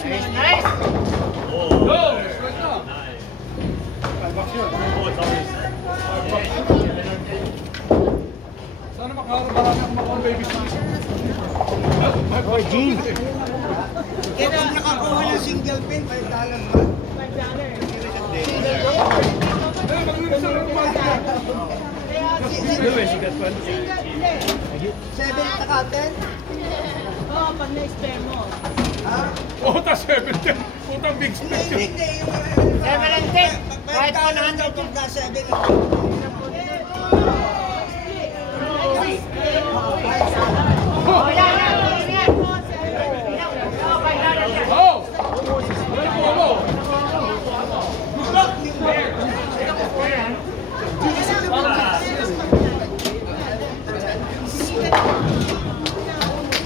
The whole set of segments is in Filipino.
Nice! Go! Straight na. Sana marami akong makawang baby shoes. Oh, Gene. Kaya nakakuha ng single pin, $5 ba? Eh, mag-iisa lang tumagal. 7 taka 10? Oo, pag na-spare mo. Ha? Oh, tas 70. Putang big split yun. Hindi. 7 and 10. Kahit $5 100 ka 7. Oh! Ano po? Good luck!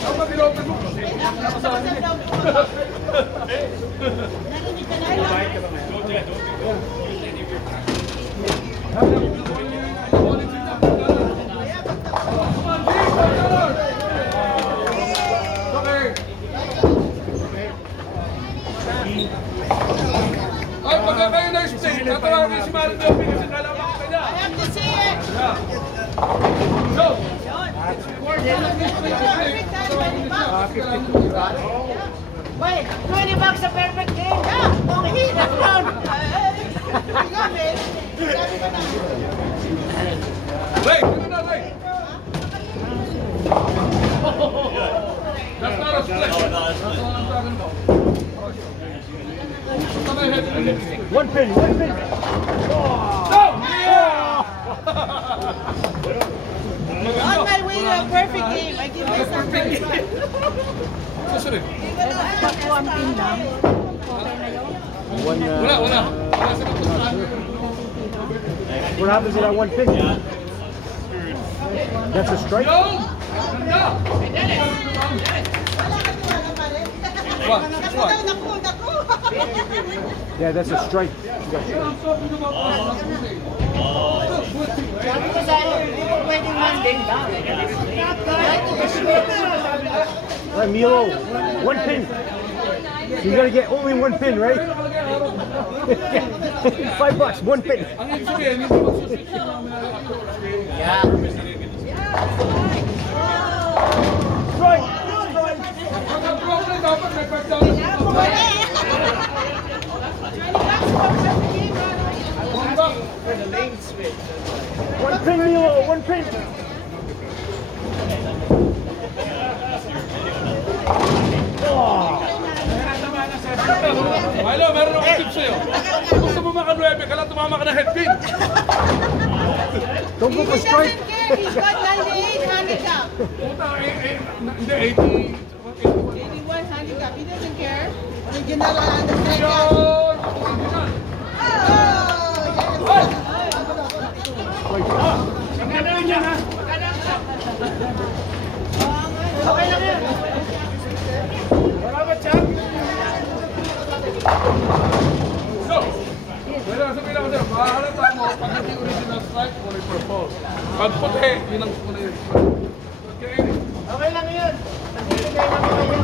Dapat in-open mo. Nakasabi niya. Ay, pagka kayo na-explain, tatawagin si Mario Delphi kasi kalaman ko kanya. I have to see it. Yeah. Go! Wait, $20 a perfect game. Yeah, ang hirap nun. Gamit. Sabi ko na. Ray, ano na, Ray? That's not a split. That's what I'm talking about. Basta may head. One pin. Go! Yeah! On my way to a perfect game, I give myself $25. Susunod. One pin lang. Okay na yun. Wala. Wala sa kapatid. What happens to that one pin? That's a strike? Yo! Ganda! What? What? Yeah, that's a strike. I'm talking about Sabi ko sa'yo, hindi mo pwedeng one game lang. Right, Milo, one pin. You gotta get only one pin, right? $5, one pin. ang ibig sabihin, hindi magsuswitch na Strike! Pag ang problem, dapat may $5. One pin, Milo, one pin. Milo, meron akong tip sa'yo. Kung gusto mo maka-9, kailangan tumama ka ng headpin. Don't go for He strike. doesn't care. He's got 98 handicap. Puta, hindi, 81 handicap. He doesn't care. Original handicap. Yun! Okay lang yun. Salamat, Chang! So, pero sabihin ako sa'yo, mahalata mo pag hindi original strike, kung may purpose. Pag puti, yun ang muna yun. Okay, Okay lang yun. Nagbibigay lang ako yun.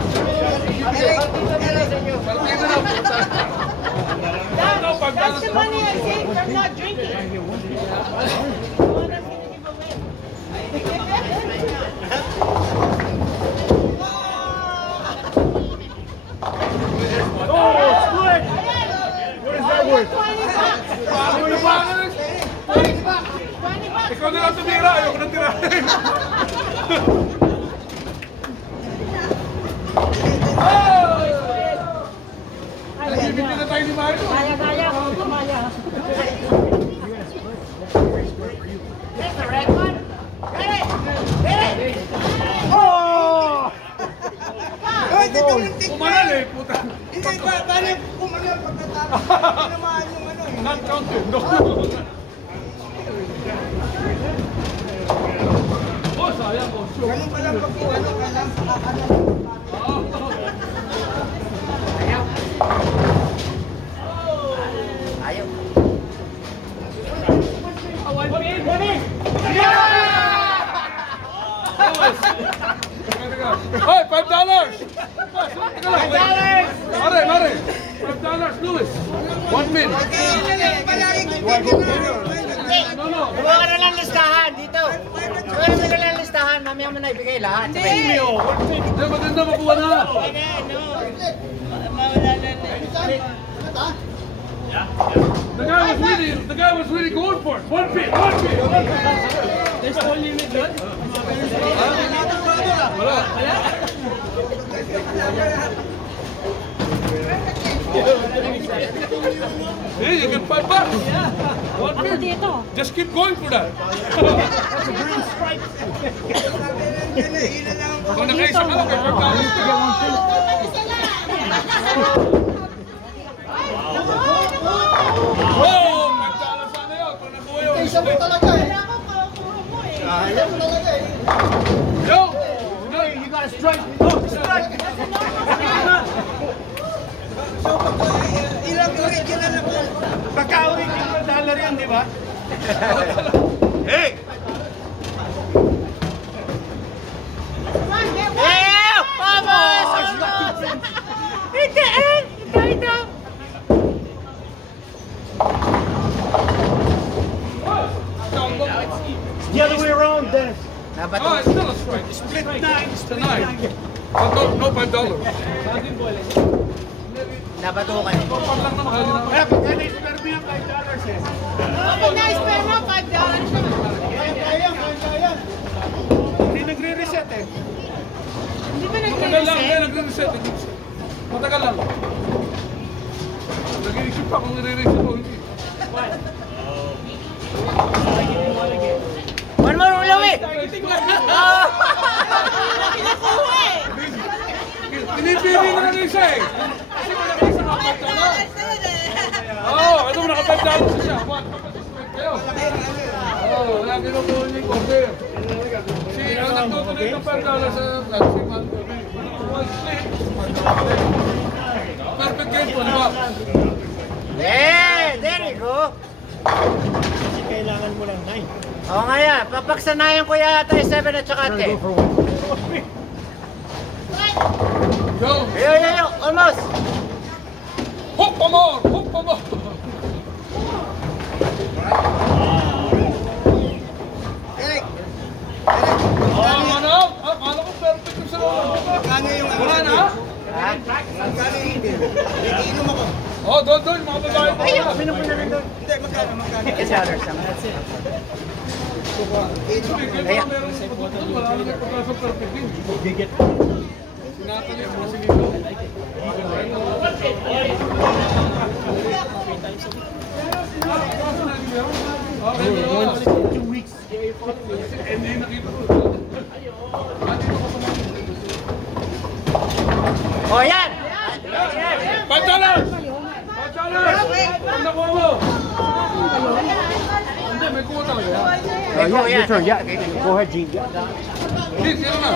Pagkita na lang sa inyo. Partido na, puta. That's the money I save from not drinking. No one else gonna give away. Oh, split! What is that worth? $20. Ano na ba? $20. Ikaw na lang tumira, ayoko nang tirahin. Nagbibigyan na tayo ni Mario. Kaya. Kumaya. That's the red one. Ready? Ready? Oh! Hoy, tutulong tik Kumanal eh, puta. Hindi, paano kung ano pagkatapos? Tinamaan yung ano eh. Not counted. No. Oh, sayang oh. Sure. Ganun pala pag ano ka lang, ano. Hoy, $5! $5! Mare. $5, Louis. 1 pin. No. Huwag ka na lang listahan dito. Huwag ka na lang listahan. Mamaya mo na ibigay lahat. Hindi, maganda makuha na. The guy was really going for it. 1 pin. There's no limit doon? Wala. Hey, you get $5. 1 pin. Just keep going for that. Kung nakaisa ka lang, may $5 ka. Oh, $5 sana yun. Kung nakuha yun. Isa mo talaga eh. Kaya mo talaga eh. Yo! You got a strike. So, ilang original na po. Pagka-original dollar yan, di ba? Hey! Vamos! Hindi. The other way around, Dennis. Oh, it's still a strike. Split 9. It's a 9. But no $5. Nabato ka eh. Pag lang naman. Kaya na. Kaya na-spare mo yung $5 eh. Pag na-spare mo, $5 naman. Kaya. Hindi nagre-reset eh. Hindi ba Matagal lang. nag-reset? Nagre-reset. Matagal lang. Nag-i-reset pa kung nire-reset o hindi. One more, Louie! Pinakuha eh! Pinipili na lang isa eh. Kasi kung nakaisa na $5. Oo, ano mo naka $5 siya. What? Kapag-suspect kayo. Oo, wala kinukuha niya yung order. Si ang nagtutuloy ng $5 sa si Man. Perfect game po, di ba? There you go. Kasi kailangan mo lang 9. Oo nga yan, papagsanayan ko yata yung 7 at saka 10. Go for 1. Yo! Yo, almost. Hook pa more! Hook pa more! Eric, Ano? Akala ko perfect yung sa kano yung wala na? Ha? Kano yung ibig? Iinom ako. Oh, doon, mga babae pa. Ayun, Hindi, magkano? $10 naman. Kaya meron sa pagkakot, wala na may pagkasa perfect din. Gigit. Sinatali mo kasi dito. Okay, 2 weeks. hindi nakita ko. O yan! $5! Ang nakuha mo! Hindi, may kuha talaga. Yeah, your turn. Yeah. Go ahead, Gene. Hindi, sino na?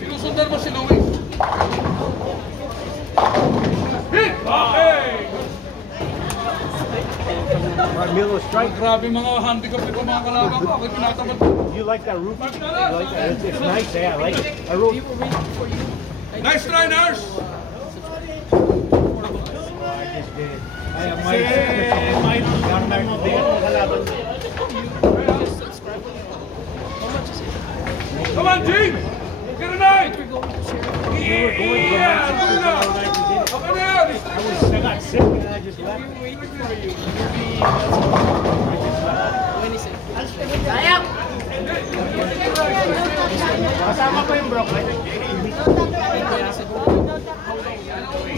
Sinusundan mo si Luis. Hit! Okay! Milo strike. Grabe mga handicap nito mga kalaban ko. Ako tinatamad ko. You like that roof? $5! You like that? It's nice. Yeah, I like it. I wrote. Nice try, Nars! Come on, Gene! Get a night! Yeah! Come on now! I got sick and I just left. Sayang! Kasama pa yung Brock.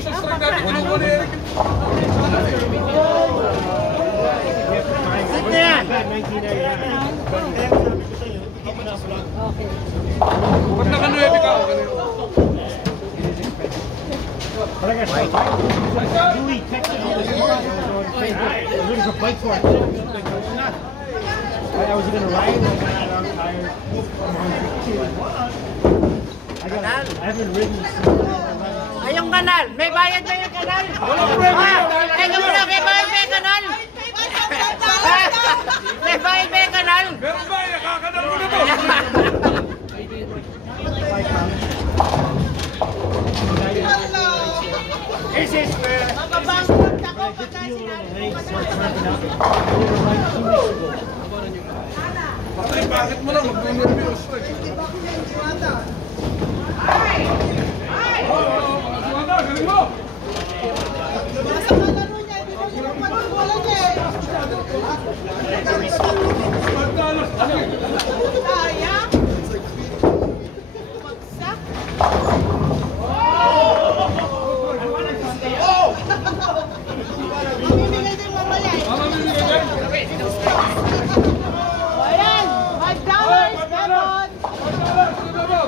Sa strike natin, kinukuha ni Eric. Sit na yan! Pag naka-9 ka, okay na yun. But I got Louis texted me this morning on Facebook. I was looking for bike for it. I was gonna ride and I'm tired. I haven't ridden since. Ay, yung kanal! May bayad ba yung kanal? Ah! Teka muna, may bayad ba yung kanal? May bayad ba yung kanal? Meron ba? Nakakanal mo na to! Patay, bakit mo lang? Mag-nervous. Suwanda, galing mo! Nasa kalaro niya, hindi mo pinapanood, wala niya eh. Pagdalas, sige. Sayang. Bagsak. Mamimigay din mamaya eh. Ano nyo din? O, ayan, $5, Bebot. Pagdalas, sige ba?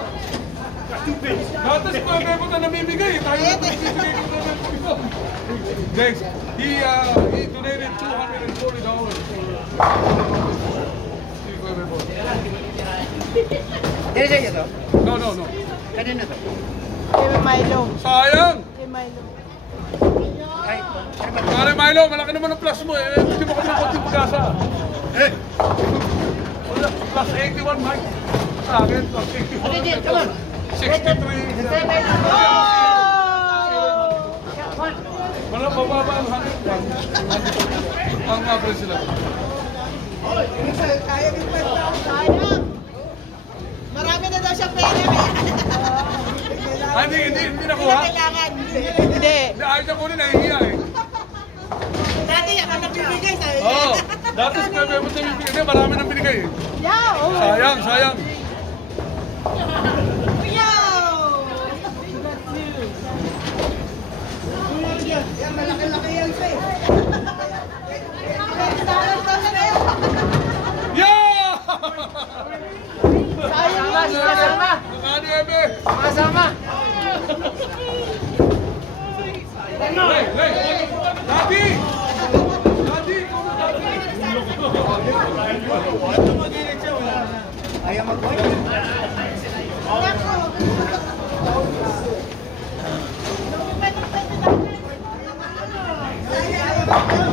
Gatas ko ang bebo na namimigay. Tayo na nagbibigay ko na bebo ito. Guys, he donated $240. Sige ko bebo. No. Kay Milo. Sayang! Kay Milo. Pare Milo, malaki naman ang plus mo eh. Hindi mo kami ng konting pag-asa. Wala, plus 81, Mike. Sa akin, plus 81. 63. Wala, bababa ang 100. Ang average sila. Sayang. Marami na daw siyang pera eh. Ah, hindi nakuha? Kailangan. Hindi. Hindi, ayaw niya kunin, nahihiya eh. Dati ako nagbibigay sabi niya. Oo, dati si Bebe mo na bibigay. Hindi, marami nang binigay eh. Yeah, oh. Sayang. Yo! Yan, malaki-laki yan siya eh. Yeah! Sayang lang, sayang lang. Nakani, Bebe. Masama. Hey! Daddy! Ikaw na daddy! Ayaw mag-boy.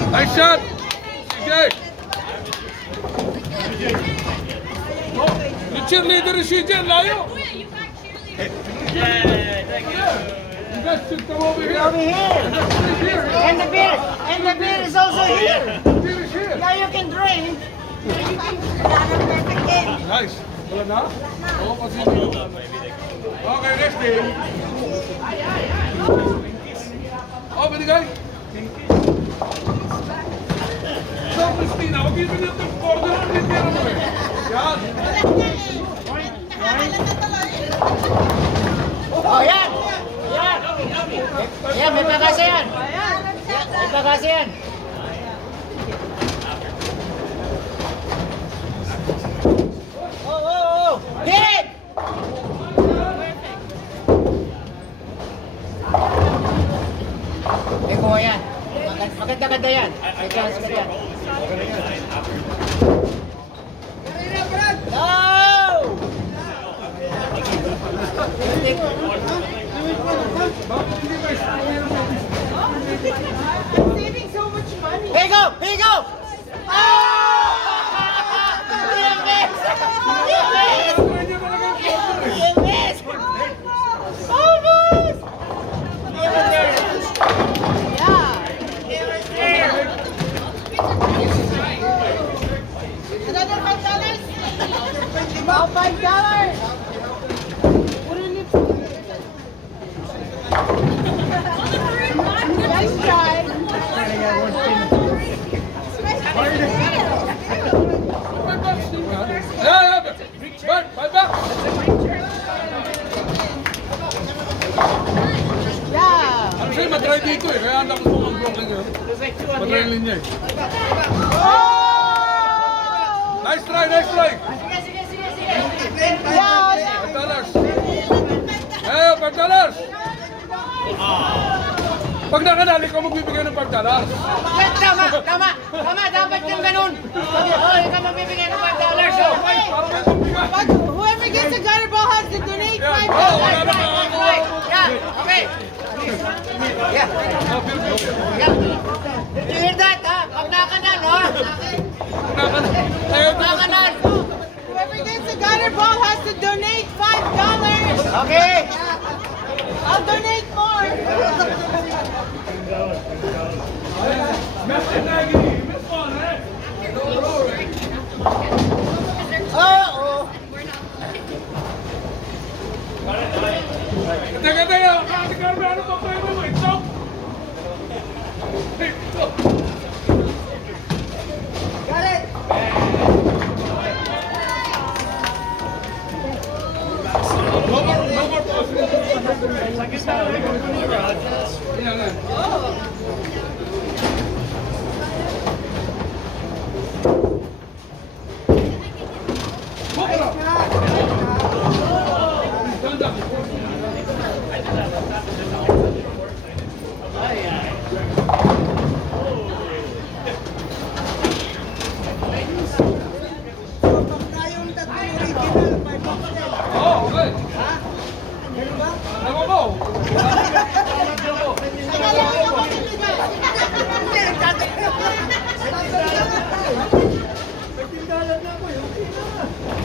Nice shot! CJ! Oh, yung cheerleader ni CJ, ang layo! You guys should come over here. Over here. Here. And the beer is also here. Beer is here. Now you can drink. Nice. Wala na? Oo, kasi okay, next game. Oh, binigay. So, Christina, huwag yung pinito ng corner ng lintero mo eh. Yan. Oh, yan. Yan, may pagkasa yan. May pagkasa yan. Oh. Hit it! May kuha yan. Maganda-ganda yan. May chance ka yan. No! Saving so much money. Here you go! Oh! You missed! Almost! Another $5? About $5. Nice try. Yeah, Bert, right back. Yeah. Ano sa'yo, matry dito eh. Kaya handa ko po mag-blocking yun. Matry yung linya eh. Oh! Nice try. Yeah. $5. Eh, $5. Pag nakanali ka, magbibigay ng $5. Tama. Dapat yung ganun. Ikaw magbibigay ng $5. But whoever gets a gutter ball has to donate $5. Yeah, okay. Yeah. You hear that, ha? Pag nakanal, ha? Nakanal. Whoever gets a gutter ball has to donate $5. Okay. I'll donate more. Mr. Nagy, Miss One, eh? Teka, teka, kasi Carmen, ano pa pwede mo? Itlog? Itlog. No more pause. Yan, yan. Tayong tatlong original, 5 bucks din. Oh, okay. Ha? Ganun ba? Ano mo?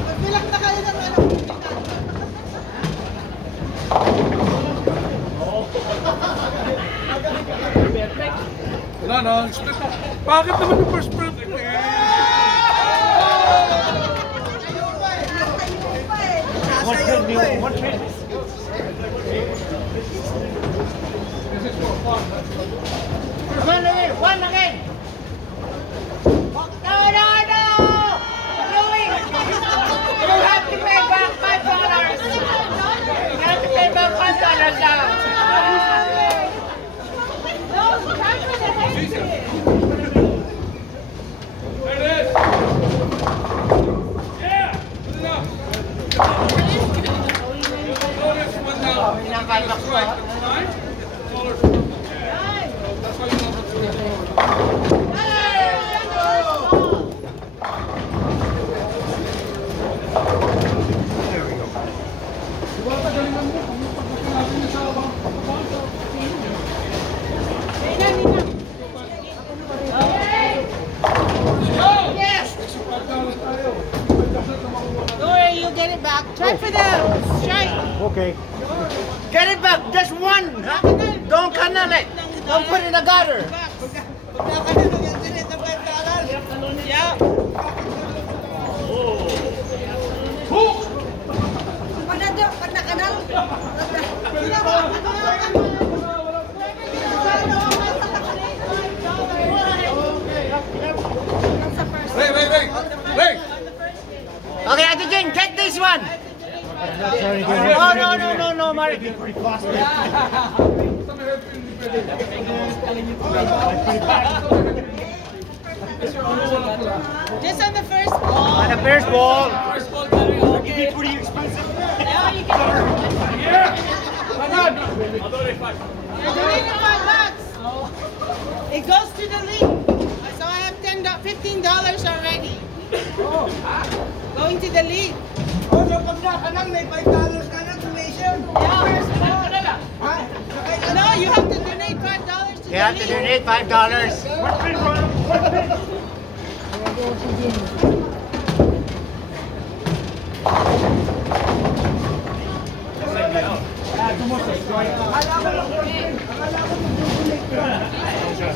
Magbilang na kayo ng ano. Wala na, split na. Bakit naman yung first print mo eh? One pin, Milo. One pin. Come on, Louis. One again. No, no, no. Louis, you have to pay back $5. You have to pay back $5 now. There it is. Yeah. Good enough. Notice when the $5 right, nine, dollars. That's why you know what's going on. Yes. Louis, you get it back. Try for the strike. Okay. Get it back. Just one. Huh? Don't canal it. Don't put it in the gutter. Pagkakanalo yan din ito, $5. Yeah. Pag nakanal, Wait. Okay, Ate Jane, get this one. Oh, no, Mark. Just on the first ball. On the first ball. It'd be pretty expensive. Now you can. Yeah. You're doing it $5. It goes to the league. So I have $15 already. Going to the league. oh, so pag nakanal, may $5 ka na donation. Yeah. Ha? Sakay No, you have to donate $5 to You have the to league. donate $5. One pin, Ron. One pin.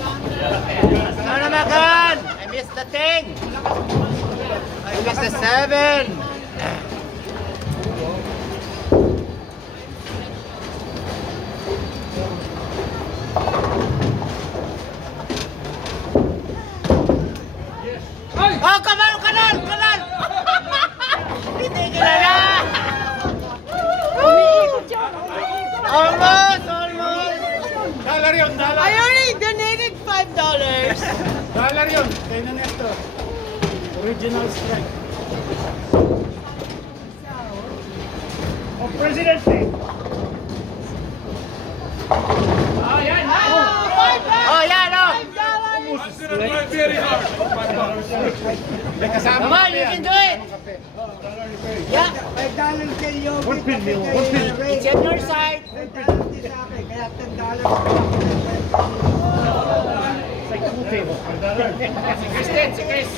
No, no, Makan! I missed the thing! I missed the 7! Oh, kanal! Hindi ka na! Almost! Dollar yun, dollar. I already donated $5. Dollar yun. Kaya na Nestor. Original strike. Oh, President Day. Oh, yeah, no. I'm gonna try very hard. May kasama. Come on, you can do it! Yeah, $5 kay Yogi. One pin, kasi Milo. kay One pin. Ray. it's on your side. $5 din sa akin, kaya $10. It's like two tables. $1. Si Chris.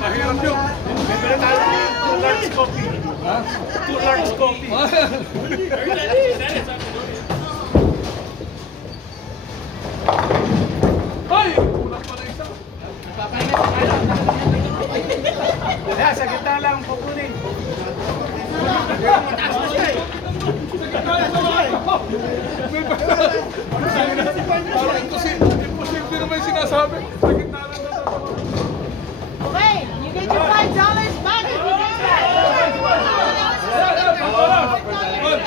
Mahirap yun. Bibili tayo ng 2 large coffee. Ha? 2 large coffee. Ay! Kulang pa na isa. Kaya sa gitna lang kukunin. Parang imposible naman yung sinasabi. Sa gitna lang na. Okay, you get your $5 back if you get that.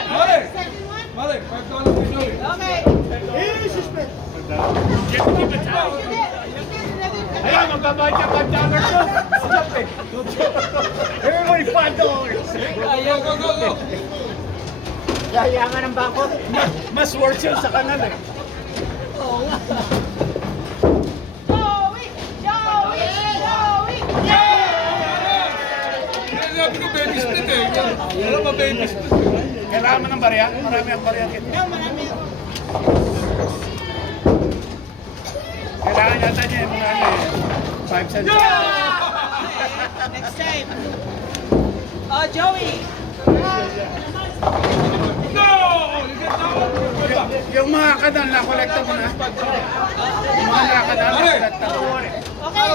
Mare! Second one? Mare, $5 din yun. Okay. Keep it You down. get another. Ayan, magbabayad ka $5 to. Stop it. Everybody $5. Go, go, go, go! Yayaman ng bangko. Mas worth yun sa kanal eh. Joey! Joey! Joey! Sabi ko baby split eh. Wala pa baby split. Kailangan mo ng barya? Marami ang barya kit. No, marami ako. Kailangan yata niya yung mga 5 cents. Next time. Oh, Joey! No! You get that one? Yung mga kadal na kolekta mo na. Yung mga nakadal na kolekta mo. Okay,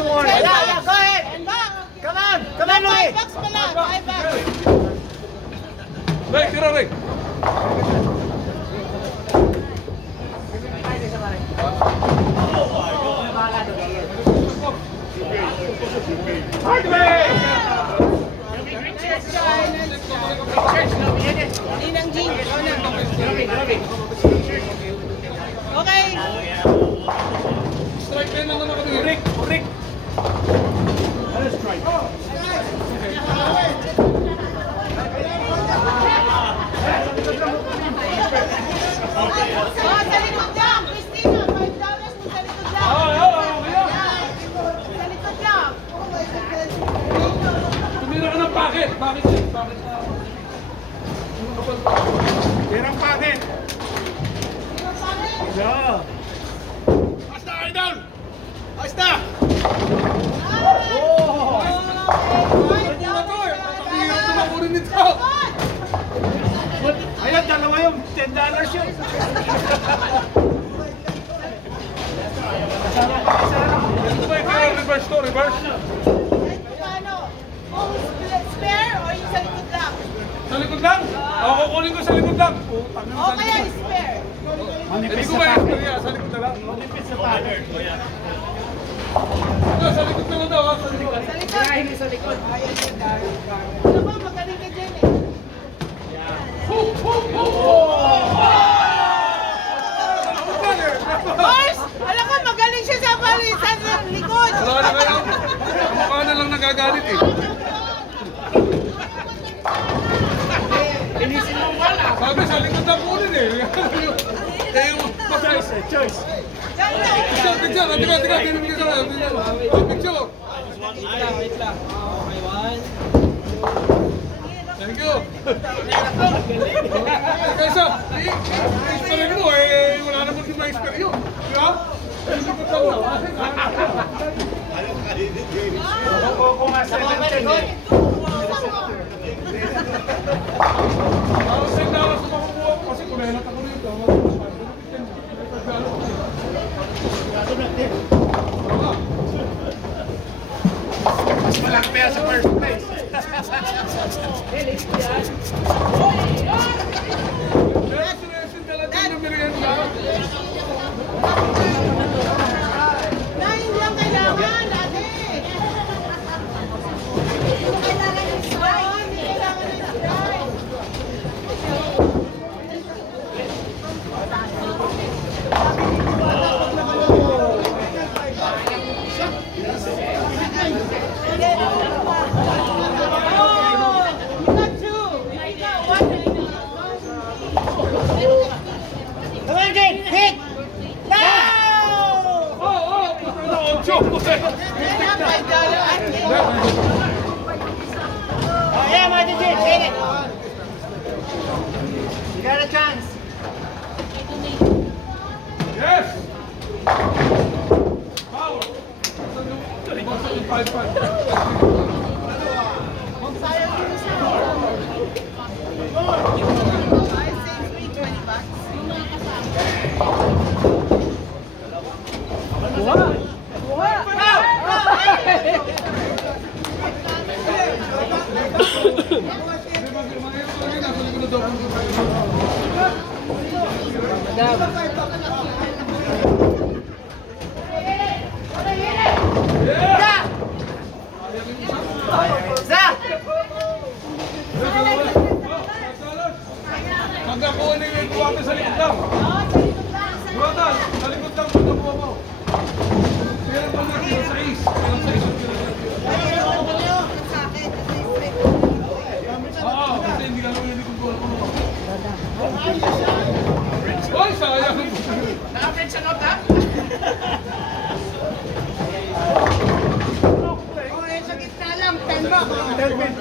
Yeah, go ahead. And back. Come on, come on, Louie. $5 pala. $5. Ray, tira Ray. Ninang Jean. Okay. Strike pen lang naman kami. Rick! Rick! Oh, sa likod lang. Christina, $5 mo sa likod lang. Yan. Sa likod lang. Tumira ka ng packet. Bakit yun? Bakit na? Tirang packet! Yeah. Basta, idol! Basta! Hirap na makunin nito. Ayan, dalawa yung $10 yun. Ito ba yung reverse to? Reverse? Spare or yung sa likod lang? Sa likod lang? Ako kukunin ko sa likod lang. Putang ina, O sa kaya likod. spare? Hindi ko ba yung kaya sa likod na lang? Sa likod na lang daw ha, sa likod. Sa likod? Ano ba, magaling ka dyan eh. Boss! Alam ko, magaling siya sa palitan sa likod. Wala na kayo. Mukha na lang nagagalit eh. Inisin mo wala. Sabi sa likod na kunin eh. Eh yung Choice eh, choice. Diyan na. picture, picture. Tiga, binibigyan ka na. Picture. Wait lang. Okay, one. Thank you. Kaysa, i-spare mo eh. Wala naman yung ma-spare yun. Di ba? Hindi ko lang Kung nga 7 eh. Ako $10 na makukuha ko kasi kulelat ako rito. Mas malaki pa yan sa first place. Nine lang kailangan, ate. Kailangan yung spray. Kailangan yung spray. Oh, you got two. You got one. Come on, Jane. Hit. No! Kailangan $5. Oh, yeah, Martin Jane. Hit it. You got a chance. Yes! Power! Sayang yung isa. saved me 20 bucks. Hanggang kuha na yung kuha sa likod lang. Buwatan, sa likod lang kung nakuha mo. Meron pa natin yung sais. Meron sais yung Oo, kasi hindi ka naman yung kuha mo. Ay, sayang. Na-print siya nota? Sa gitna lang, 10 bucks. 10 pin.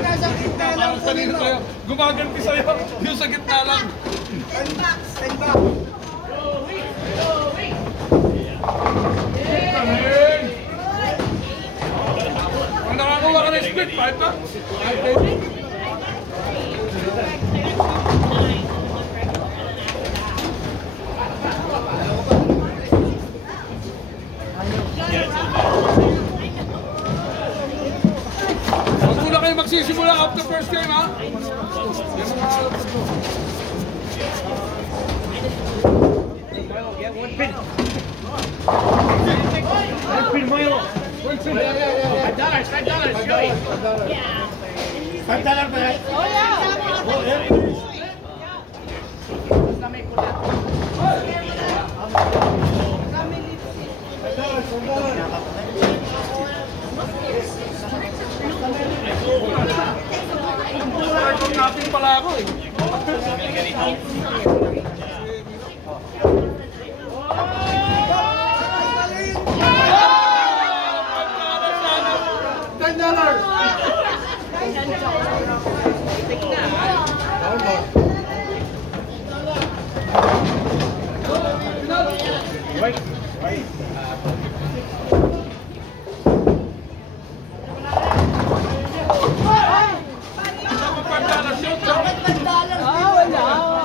Nasa gitna lang. Parang kanina sa'yo. Gumaganti sa'yo. Yung sa gitna lang. 10 bucks. Amin! Ang nakakuha ka ng split, 5 na? Huwag muna kayo magsisimula after first game, ha? Yan mga alapad mo. One pin, Milo. $5, Joey. $5 ba yan? Oh, yeah. Record natin pala ako, eh.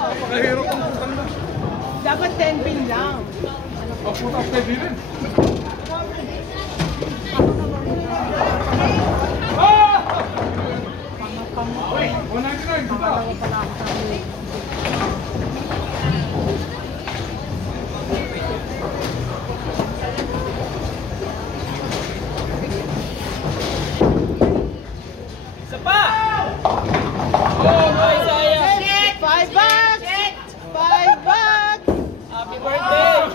Napakahirap ang putang na. Dapat 10 pin lang. Ang putang pwede rin. Ah! 199, kita. $5 bucks. $5 bucks. Happy birthday!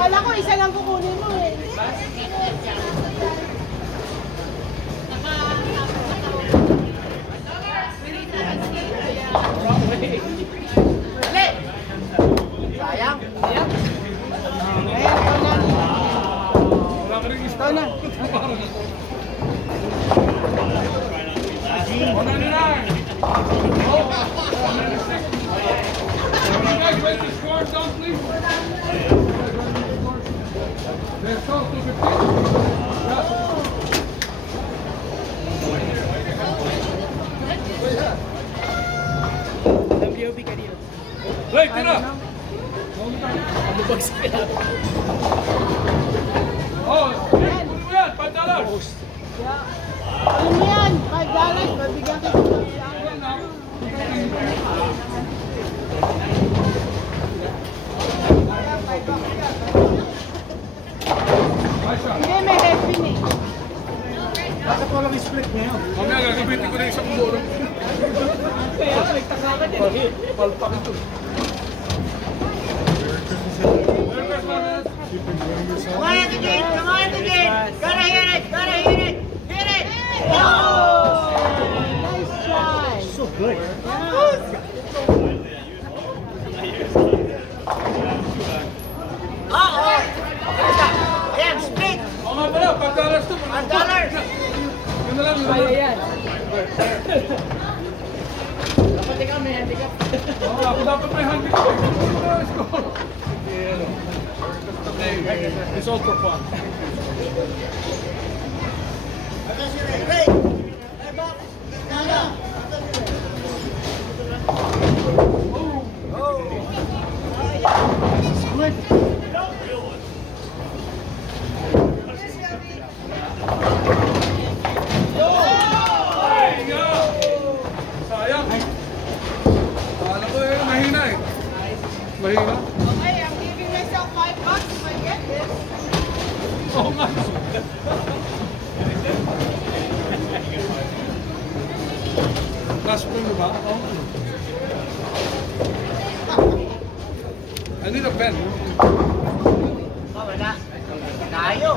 Kala ko isa lang kukunin mo eh. Sayang. Wala ka rin Ito na. 199! Oh! 196! You guys ready to score down, please? Let's go, 250. Wait, tira! Oh, kunin mo yan, $5. Ano mo yan? $5. Babigyan kita ng isa. Hindi, may red pin eh. Bakit walang split ngayon? Mamaya gagamitin ko na isang buro. Palpak ito. Quiet again, quiet again. Gotta hit it, gotta hit it. Hit it. Oh! Nice try. So good. Uh-oh. Ayan, split. O nga pala, $5 to. $5. Yun na lang. Yun na lang. Ako dapat may hand ko. Score. It's all for fun. Sayang. Akala ko mahina eh. Mahina? Okay, I'm giving myself $5 if I get this. Oo nga. Last point ba? I need a pen. Wala. Tayo.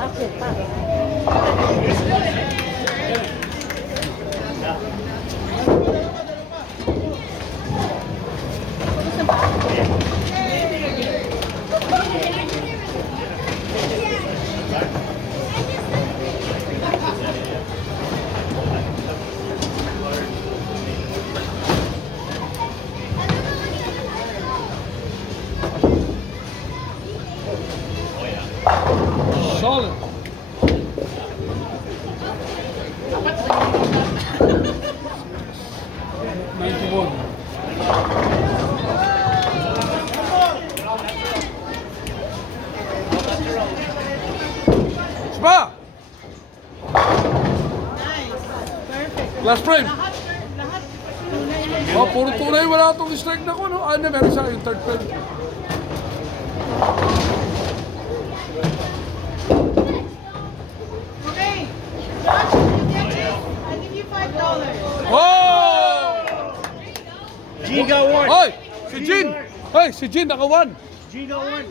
Solid. Spa! Nice. Perfect. Last frame. Lahat tunay. Oh, puro tunay. Wala itong strike na ko, no? Ah, meron siya yung third frame. Okay. Josh, you get this? I give you $5. Oh! Giga one. Hoy! Si Jin! Hoy, si Jin, naka-1. Giga one.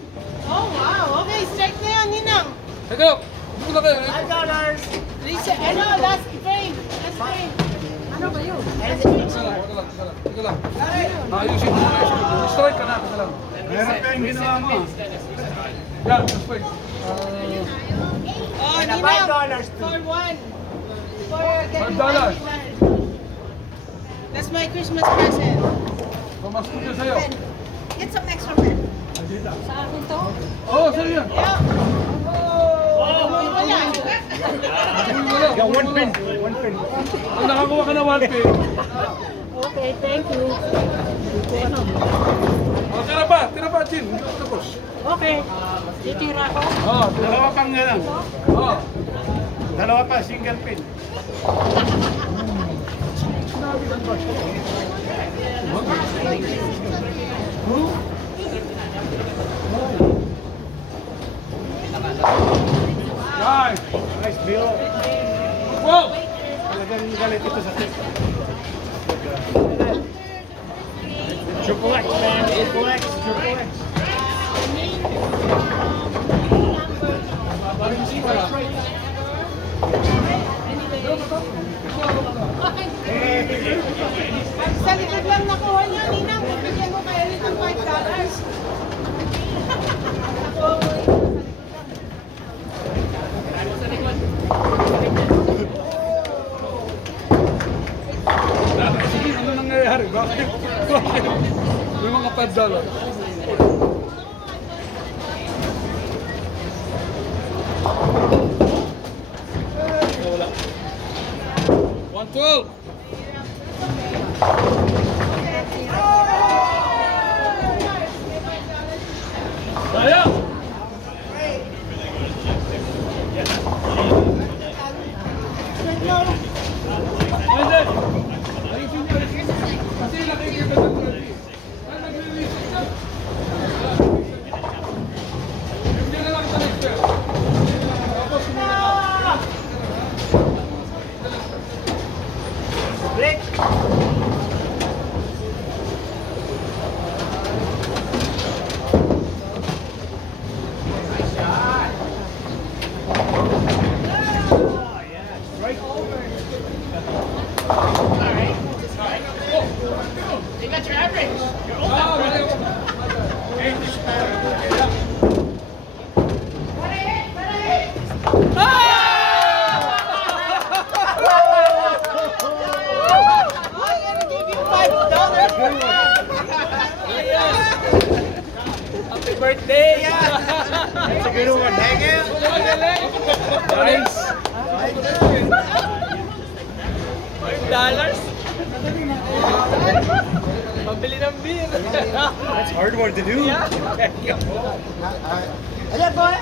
Oh, wow. Okay, strike na yan, Ninang. Teka, hindi ko na kayo. Reset. Ano, last frame. Last frame. Ano ba yun? Teka lang. Ayusin mo na. Strike ka na. Teka lang. Meron kayong ginawa mo. Yan, last frame. Oh, And a Ninang. $5 too. For one. For getting $5. That's my Christmas present. Pamasko niya sa'yo. Get some extra pen. Sa akin to? Oo, sa'yo yan. Yeah. Oh, mo yan. Got one pin. One pin. Pag nakakuha ka na 1 pin. Okay, thank you. O, tira pa, Jin. Hindi ko tapos. Okay. Titira ko. Oo, Dalawa pang gano'n. Oo. Dalawa pa, single pin. Guys. Nice, Bill. Wow! Talagang galit ito sa tip. Triple X, man. Triple X. Triple X. Sa likod lang nakuha niya, Ninang. Bigyan mo kayo rin ng $5. Sige, ano nangyayari? Bakit? May mga $5. $112. Sayang! Hindi! Ayusin niyo. Kasi nakikita ng ready. Ay, nag-release na. Hindi na lang sa next pair. Tapos muna. Break. Ah, mali. Oh, I gotta give you $5. birthday! That's a good one. Thank you. Nice! $5? Pabili ng beer! That's a hard one to do. Ayan, boy.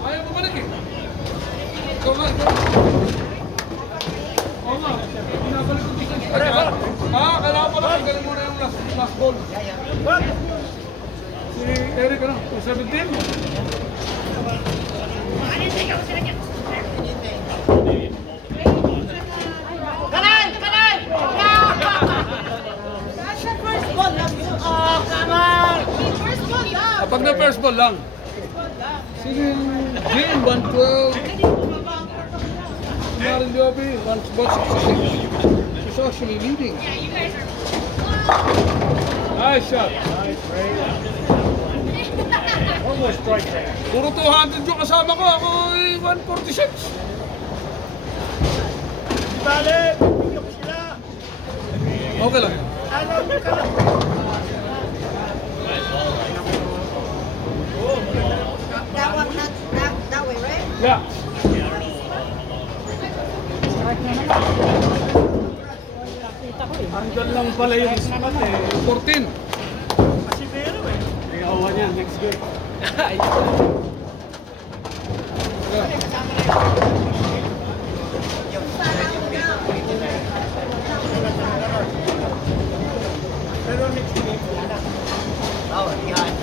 Ayaw mo balik eh. Ikaw nga, ikaw. Oo nga. Binabalik ko dito. Kailangan pala tanggalin muna yung last ball. Si Eric ano? 217? Kanan! Kanan! That's the first ball lang yun. Oh, come on! First ball lang. Pag na first ball lang. Sige, Jane, 112. Marin Joby, 166. She's actually leading. Nice shot. Almost strike rate. Puro 200 yung kasama ko. Ako ay 146. Bale, pipigyan ko sila. Okay lang. That one, not that way, right? Yeah. Andun lang pala yung spot eh. 14. Kasi pero eh. May awa niya, next game. Oh, yan.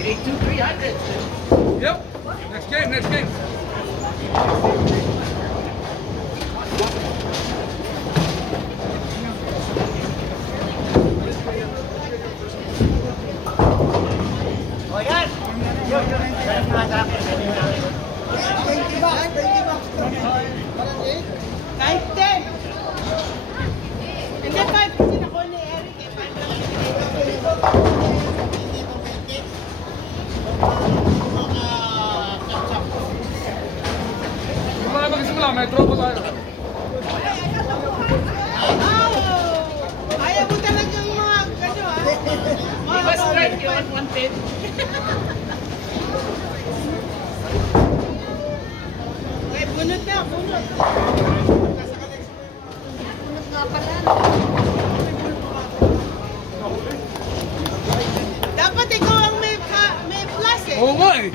You need 300. Yep. Next game, next game. Oh, yan. Yun. Yan ang mga Kahit 10. Hindi, 5 kasi ako ni Eric eh. 5 lang. Yung mga magsimula, may tropa tayo. Ayaw mo talagang mga ano ah. Mga strike yun, 110. Okay, bunot na, bunot. Bunot nga pala. Dapat ikaw ang may plus eh. Oo nga eh.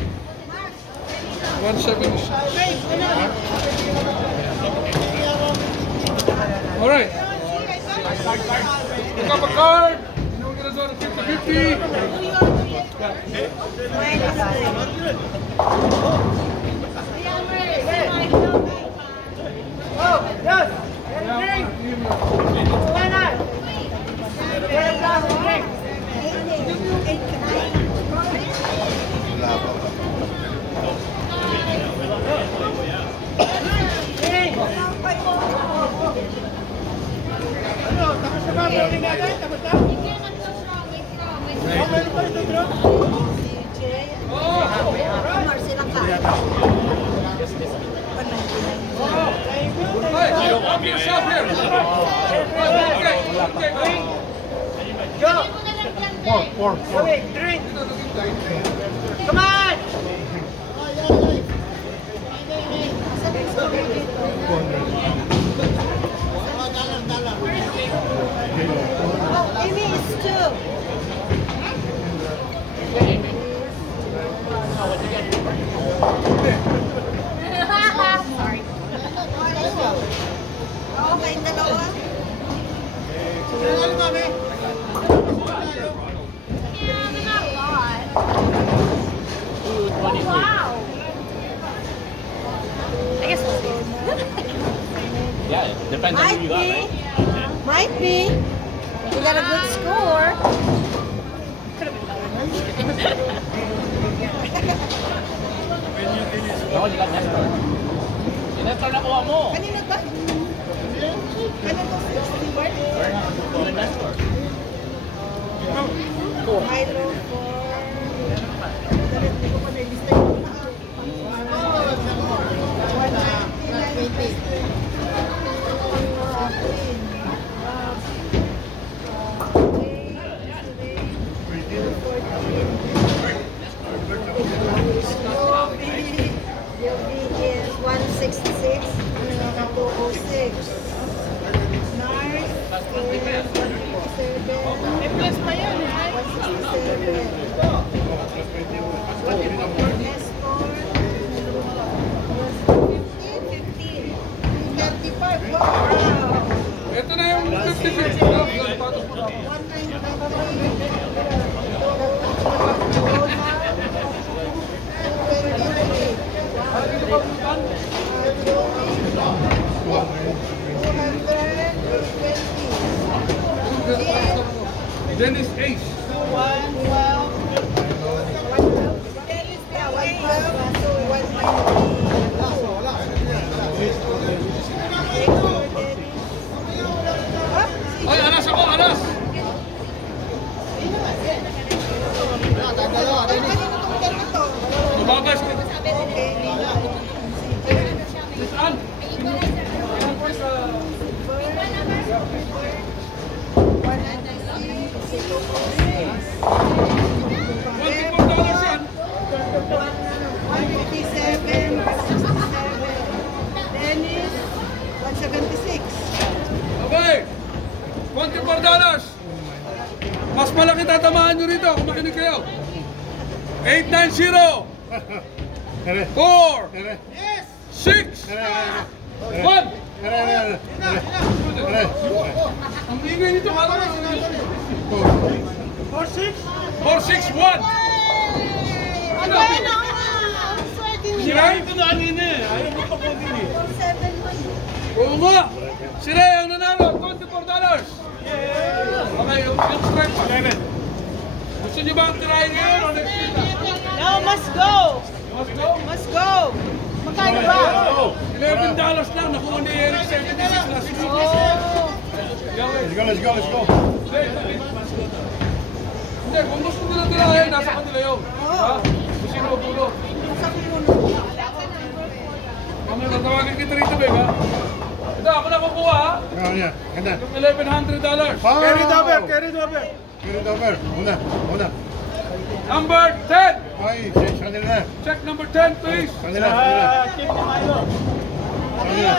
170. Okay, bunot. Alright. Pick up a card. You know, get us on a 50-50. Oh, yes. Yeah, Why not? Get a glass of drink. Hey, I'll be yourself here. Okay. Go. Four. Wait, drink. Come on. Amy is 2. Sorry. Okay, dalawa. Wow. I guess we'll see. Yeah, it depends on who you got, right? Might be. You got a good score. No, you got next card. Nestor nakuha mo. Kanino ba? Ano to? 60 word? Milo for... Dalit, hindi ko pa na-lista yun. 190. is 166, 206. Nars is 157. May plus pa yan, eh. 167. Nestor was 15. 35. Wow! Ito na yung 50-50 na. Sapatos mo na. 220. Dennis Ace. 112. Ay, alas ako, alas! Lumagas ko. Saan? $24 yan. 157. Dennis, 176. Okay. $24. Mas malaki tatamaan nyo rito kung makinig kayo. 890. 4. 6. 1. Ang ingay nito, alam mo. 461. Ano? Siray? Oo nga. Siray ang nanalo. $24. Okay, yung strike pa. Gusto niyo ba ang tirahin ngayon o next week na? No, must go. Must go? Must go. Magkano ba? $11 lang. Nakuha ni Eric 76 na. Oh. Let's go. Hindi, kung gusto nila tirahin, nasa kanila yun. Ha? Kung sino ang pulo. Mamaya tatawagin kita rito, babe, ha? Ito, ako na kukuha, ha? Yung $1,100. Carry it over. Una. Number 10. Ay, kanila. Check number 10, please. Kanila.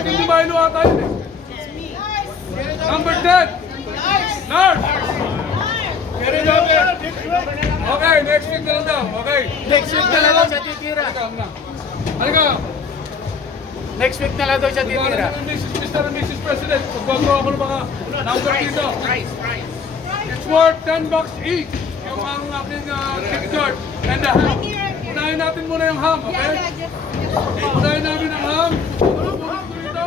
Hindi ba ilo ata yun, eh? Number 10. Lars. Carry it over. Okay, next week na lang daw. Okay. Next week na lang daw siya titira. Halika. Next week na lang daw siya titira. Mr. and Mrs. President, magbago ako ng mga number dito. It's worth $10 each. Yung ang aking gift card and the ham. Unahin natin muna yung ham, okay? Unahin namin ang ham. Tulog ko dito.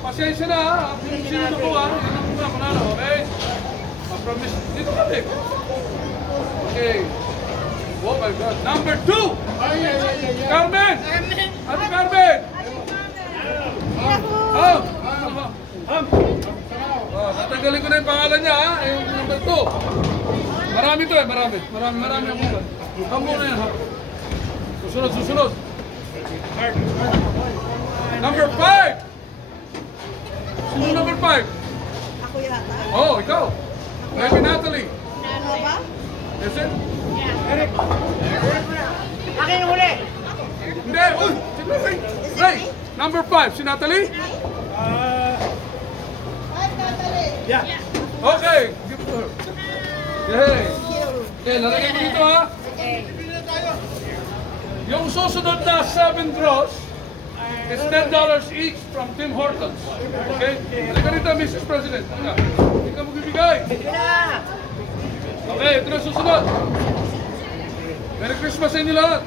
Pasensya na, ha? Kung sino na po, ha? Yan ang muna, manalo, okay? I-promise. Dito kami. Okay. Oh my God. Number 2! Carmen! Ate Carmen! Ham! Tatanggalin ko na yung pangalan niya, ha? Yung number 2. Marami to, eh. Marami ang muna. Ham muna yan, ha? Susunod. Number 5! Sino number 5? Ako yata. Oh, ikaw. Baby Natalie. Ano ba? Is it? Akin yung huli. Hindi. Uy! Si Natalie. Hey! Number 5, si Natalie? Okay. Give to her. Yay! Okay, lalagay mo dito, ha? Yung susunod na 7 draws is $10 each from Tim Hortons. Okay? Halika rito, Mrs. President. Halika. Hindi ka magbibigay. Okay, ito na susunod. Merry Christmas sa inyo lahat.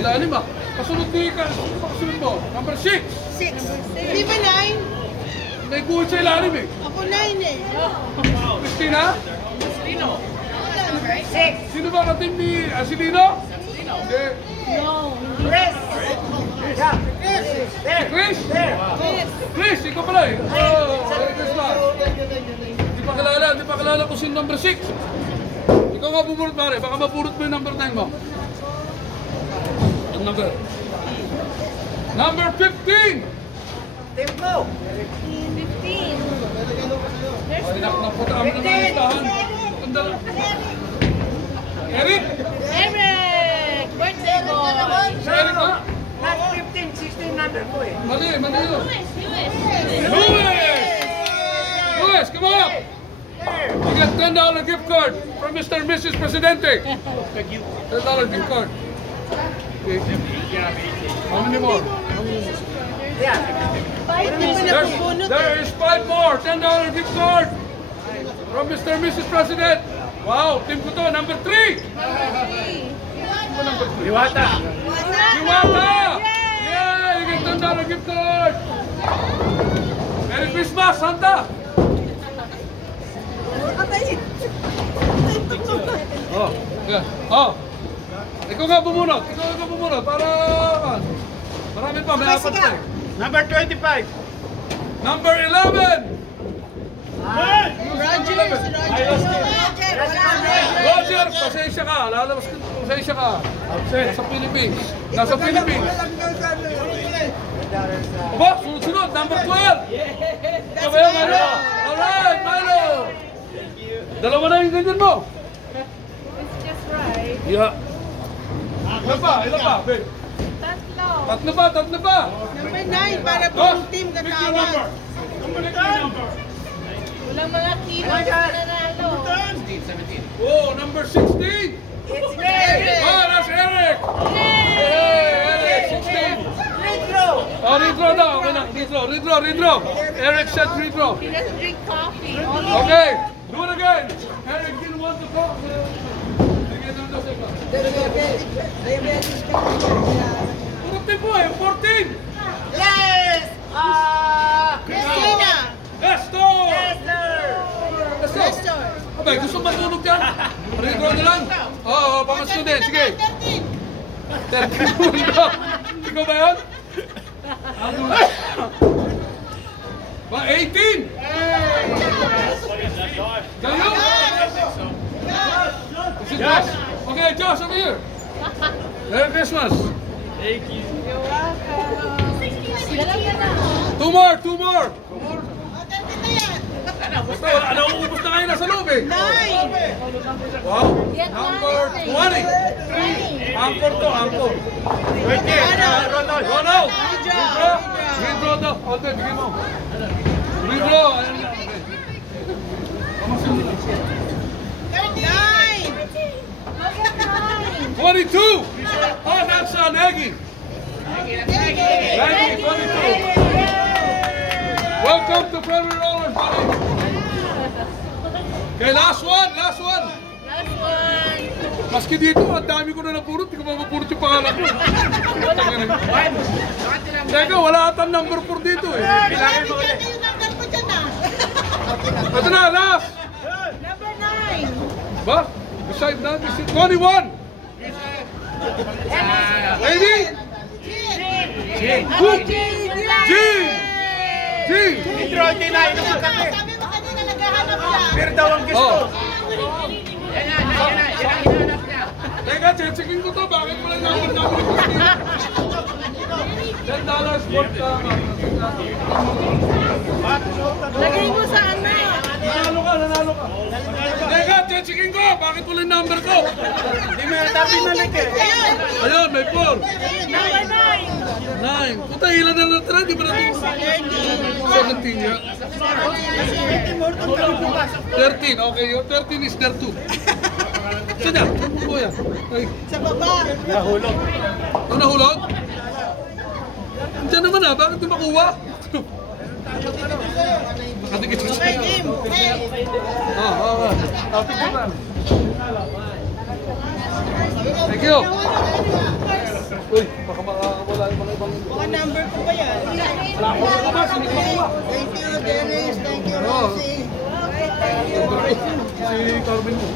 Ilalim, ah. Kasunod ni ka. Kasunod mo. Number 6. 6. Di ba 9? May guhit sa ilalim, eh. Ako 9 eh. Christina? 6. Sino ba ka-team ni Asilino? Hindi. Chris! Yeah. Chris! Chris, ikaw pala eh. Oh, Merry Christmas. Hindi pa kilala kung sino number 6. Ikaw nga bubulot pare, baka mapulot mo yung number 9 mo. Ang number. Number 15! Team ko! 15. Ay, napunta kami ng mga listahan. Andala. Eric! Eric! Birthday boy! Si Eric nga. Not 15, 16 number ko eh. Mali yun. Lewis! Luis, come on! You get $10 gift card from Mr. and Mrs. Presidente. $10 gift card. Okay. How many more? Yeah. There is 5 more. $10 gift card from Mr. and Mrs. President. Wow, team ko to. Number 3. Diwata. Chihuahua! Yeah, you get $10 gift card. Merry Christmas, Santa. Oh, yeah. Oh. Ikaw nga bumunot. Para marami pa, may apat pa eh. Number 25. Number 11. Roger, pasensya ka. Lalabas ka, pasensya ka. Nasa Philippines. Aba, sunod-sunod. Number 12. Ikaw ba yung Milo? Alright, Milo. Dalawa na yung ganyan mo. It's just right. Yeah. Ilan pa, babe? Tatlo. Tatlo pa. Number 9 para Oh, buong team pick your katawag. number. Walang mga kilos na nanalo. Oh, number 16. It's Eric! Oh, that's Eric. Hey, Eric, 16. Retro! Oh, redraw daw. Okay na, redraw. Eric said redraw. He doesn't drink coffee. Only Okay, do it again. Eric didn't want to talk. Sige, doon daw siya. Puro tipo eh, 14. Yes! Christina! Estor! Esther! Estor! Abay, gusto matulog yan? Redraw na lang? Oo, pamasko din. Sige. 13 muna. Ikaw ba yan? Ba, 18! Kayo? Is it Josh? Okay, Josh, over here. Merry Christmas. You're welcome. Dalawa na. Two more. Basta wala, nauubos na kayo nasa loob eh. 9! Wow. Get Number nine. 20. Angkor to, angkor. Ronald. Ronald. Redraw daw. Okay, bigyan mo. Redraw. Ayun na. Okay. Pamasin mo lang. 22. Oh, that's Nagy. Nagy, 22. Welcome to Premier Rollers, buddy. Okay, last one. Last one. Maski dito, ang dami ko na napurot. Hindi ko mapapurot yung pangalan ko. Teka, wala atang number 4 dito eh. Bilangin mo ulit. Yung number ko dyan Ito na, last. Number 9! Ba? Beside na, 21. Ready? G! Withdraw, hindi na inuman kami. Sabi mo kanina naghahanap siya. Pero daw ang gusto. Oh. Teka, checkin ko to. Bakit wala number namin yung Christina? $10 worth ka. Lagay mo sa ano? Nanalo ka. Teka, checkin ko. Bakit wala yung number ko? Hindi mo yung tabi malik eh. Ayun, may 4. Number 9. 9. Puta, ilan na natira? Di ba natin? 17 ya. 13. Okay, your 13 is there too. Saan yan? Kuya. Ay. Sa baba. Nahulog. Ano nahulog? Diyan naman ah. Bakit di makuha? Nakadikit siya. Okay, game. Thank you. Uy, baka makakawala yung mga ibang... Mga number ko ba yan? Wala ko sa labas, hindi ko makuha. Thank you, Dennis. Thank you, Oh. Rosie. Si Carmen mo.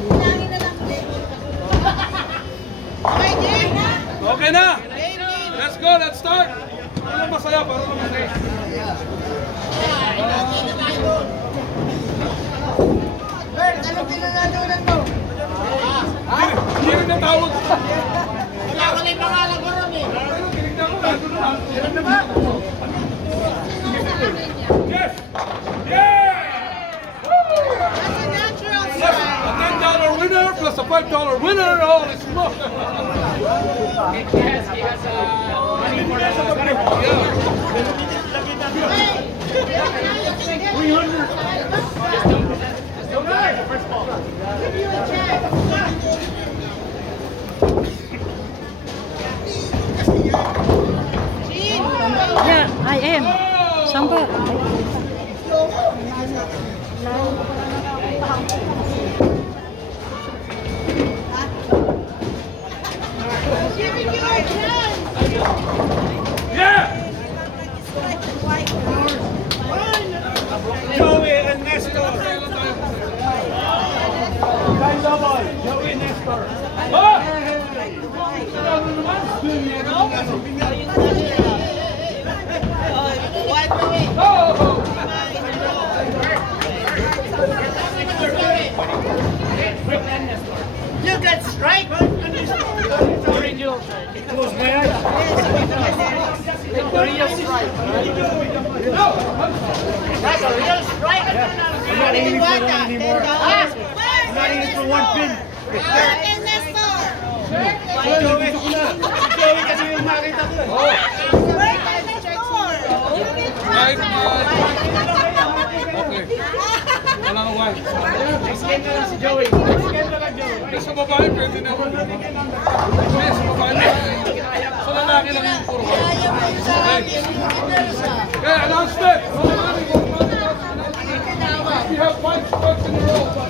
Okay, game. Okay na? Let's go, let's start. Ano masaya para masaya? Bert, anong pinanalunan mo? Hindi rin natawag. Wala ko na yung pangalan ko ron eh. Tinignan ko, nandun na. Yes! Yeah! That's a natural Plus sign. a $10 winner plus a $5 winner. Holy smoke! Yeah, I am. Samba. Giving you a chance. Yeah! Joey and Nestor. Guys, double. Joey and Nestor. Ah! Oh! You got strike. Close my eyes. That's a real strike. I'm not aiming for one anymore. I'm not aiming for one pin. Joey, Joey kasi yung nakita ko. Right, okay. Wala nga white. Next game na lang si Joey. Next game na lang Joey. Hindi sa babae, pwede na. Hindi, sa babae na. Sa lalaki lang yung puro. Okay. Okay, announcement. We have 5 spots in a row.